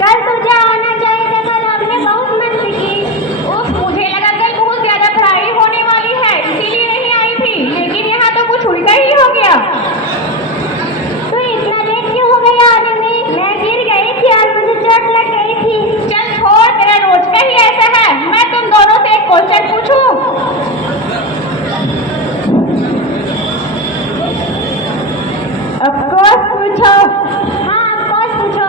कल तुझे आना चाहिए था, कल आपने बहुत मस्ती की। मुझे लगा कल बहुत ज्यादा पढ़ाई होने वाली है इसीलिए नहीं आई थी, लेकिन यहाँ तो कुछ उल्टा ही हो गया। तो इतना लेट क्यों हो गया आने में? मैं गिर गई थी और मुझे चोट लग गई थी। चल छोड़, तेरा रोज का ही ऐसा है। मैं तुम दोनों से एक क्वेश्चन पूछूं? ऑफकोर्स पूछो। हाँ ऑफकोर्स पूछो।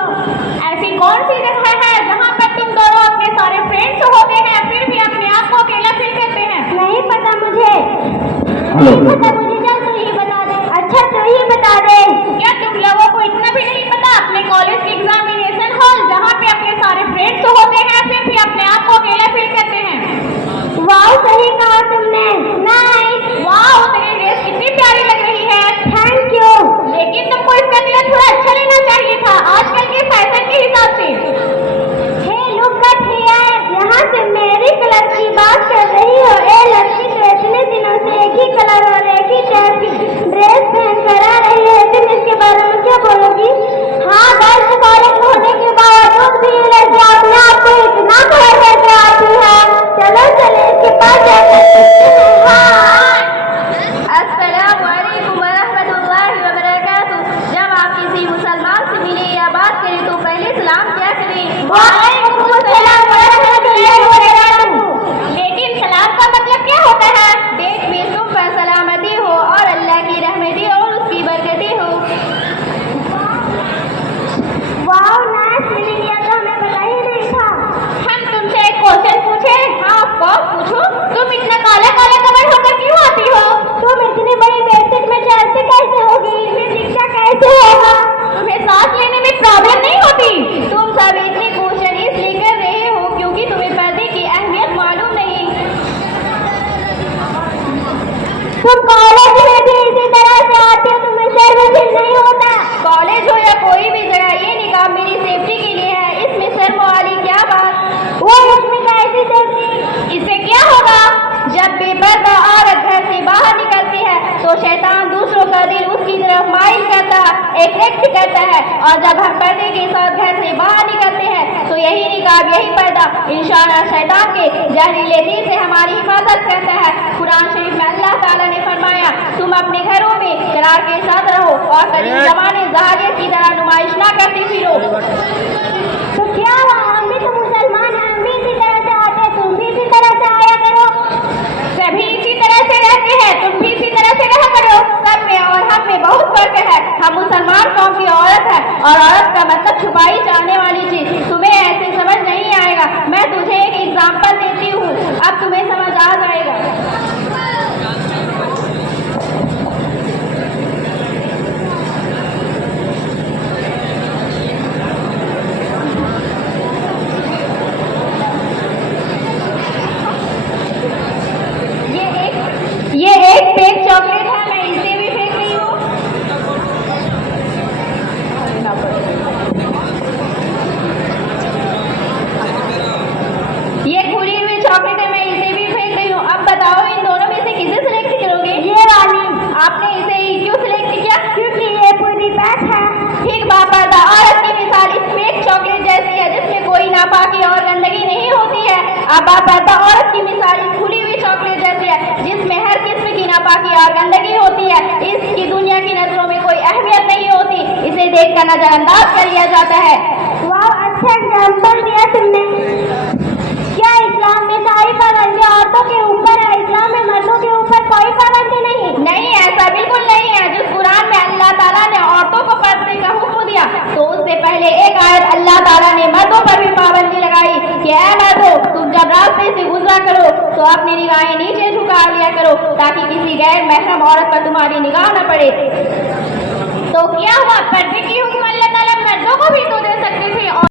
ऐसी कौन सी जगह है जहाँ पर तुम दोनों अपने सारे फ्रेंड्स होते हैं फिर भी अपने आप को अकेला फील करते हैं? नहीं पता मुझे, नहीं पता मुझे। चल तू ही बता दे। अच्छा तू ही बता दे। क्या तुम लोगों को इतना भी नहीं पता? अपने कॉलेज के एग्जामिनेशन हॉल जहाँ पे अपने सारे फ्रेंड्स होते हैं फिर भी अपने आप को अकेला फील करते हैं। वाह सही कहा तुमने। नाइस। वाह, तेरी ड्रेस कितनी प्यारी लग रही है। Thank you. लेकिन तुमको इसका कलर थोड़ा अच्छा लेना चाहिए था आजकल के फैशन के हिसाब से। हे लुक एट हियर, यहाँ से मेरी कलर की बात कर रही हो? ए लड़की तो इतने दिनों से एक ही कलर और एक ही टाइप की ड्रेस पहन कर आ रही है, तुम इसके बारे में क्या बोलोगी? हाँ गर्ल्स कॉलेज होने के बावजूद भी ये लड़की अपने आप को इतना कलर करके आती है। चलो चलो इसके पास जाकर। हाँ अस्सलाम वालेकुम वरहमतुल्लाहि वबरकातुह। जब आप किसी मुसलमान से मिले या बात करें तो पहले सलाम क्या करें? वालेकुम अस्सलाम वरहमतुल्लाहि वबरकातुह। लेकिन सलाम का मतलब क्या होता है? देश में तुम पर सलामती हो और अल्लाह की रहमती और उसकी बरकती हो। वाह नाइस मीनिंग, ये तो हमें पता ही नहीं था। हम तुमसे एक क्वेश्चन पूछे? हाँ ऑफकोर्स पूछो। तुम इतना काला काला कवर होकर क्यों आती हो? तुम इतनी बड़ी बेडशीट में चलते कैसे होगी? फिर रिक्शा कैसे होगा? तुम्हें सांस लेने में प्रॉब्लम नहीं होती? तुम सब इतने क्वेश्चन इसलिए कर रहे हो क्योंकि तुम्हें पर्दे की अहमियत मालूम नहीं। तुम कॉलेज में भी इसी तरह से आती हो, तुम्हें शर्म फील नहीं होता? कॉलेज हो या कोई भी जगह, ये निकाब मेरी सेफ्टी के लिए है, इसमें शर्म वाली क्या बात? वो इसमें कैसी सेफ्टी? इससे क्या होगा? जब बेपर्दा औरत घर से बाहर निकलती है तो शैतान दूसरों का दिल उसकी तरफ माइल करता है, अट्रैक्ट करता है, और जब हम पर्दे के साथ घर से बाहर निकलते हैं तो यही निकाब, यही पर्दा इंशाअल्लाह शैतान के जहरीले तीर से हमारी हिफाजत करता है। कुरान शरीफ में अल्लाह ताला ने फरमाया, तुम अपने घरों में करार के साथ रहो और करीब जमाने ज़हारियत की तरह नुमाइश ना करते फिरो। तो क्या हुआ? हम भी तो मुसलमान हैं, हम भी इसी तरह से आते हैं, तुम भी इसी तरह से आया करो। सभी इसी तरह से रहते हैं, तुम भी इसी तरह से रहा करो। सब में और हम में बहुत फर्क है। हम मुसलमान कौम की औरत है और औरत का मतलब छुपाई जाने वाली चीज। तुम्हें ऐसे समझ नहीं आएगा। मैं तुझे एक एग्जाम्पल देती हूँ, अब तुम्हें समझ आ जाएगा। ये एक फेक चॉकलेट है, मैं इसे भी फेंक रही हूँ। ये खुली हुई चॉकलेट है, मैं इसे भी फेंक रही हूँ। अब बताओ इन दोनों में से किसे सिलेक्ट करोगे? ये वाली। आपने इसे ही क्यों सिलेक्ट किया? क्योंकि ये पूरी पैक है। ठीक बात, पर्दा औरत की मिसाल इस फेक चॉकलेट जैसी है जिसमें कोई नापाकी और गंदगी नहीं होती है। अब पर्दा औरत की मिसाल इस खुली हुई चॉकलेट जैसी है जिसमें हर किस्म की नापाकी और गंदगी होती है। इसकी दुनिया की नजरों में कोई अहमियत नहीं होती, इसे देखकर नजरअंदाज कर लिया जाता है। वाह अच्छा एग्जाम्पल दिया तुमने। क्या इस्लाम में सारी पाबंदी औरतों के ऊपर है? इस्लाम में मर्दों के ऊपर कोई पाबंदी नहीं? नहीं, ऐसा बिल्कुल नहीं है। जिस कुरान में अल्लाह ताला ने औरतों को पर्दे का हुक्म दिया तो उससे पहले एक आयत अल्लाह ताला ने मर्दों पर भी पाबंदी लगाई कि ऐ मर्दों, तुम जब रास्ते से गुजरा करो तो अपनी निगाहें नीचे झुका लिया करो ताकि किसी गैर महरम औरत पर तुम्हारी निगाह न पड़े। तो क्या हुआ? पर्दे की हुक्म अल्लाह ताला मर्दों को भी तो दे सकते थे।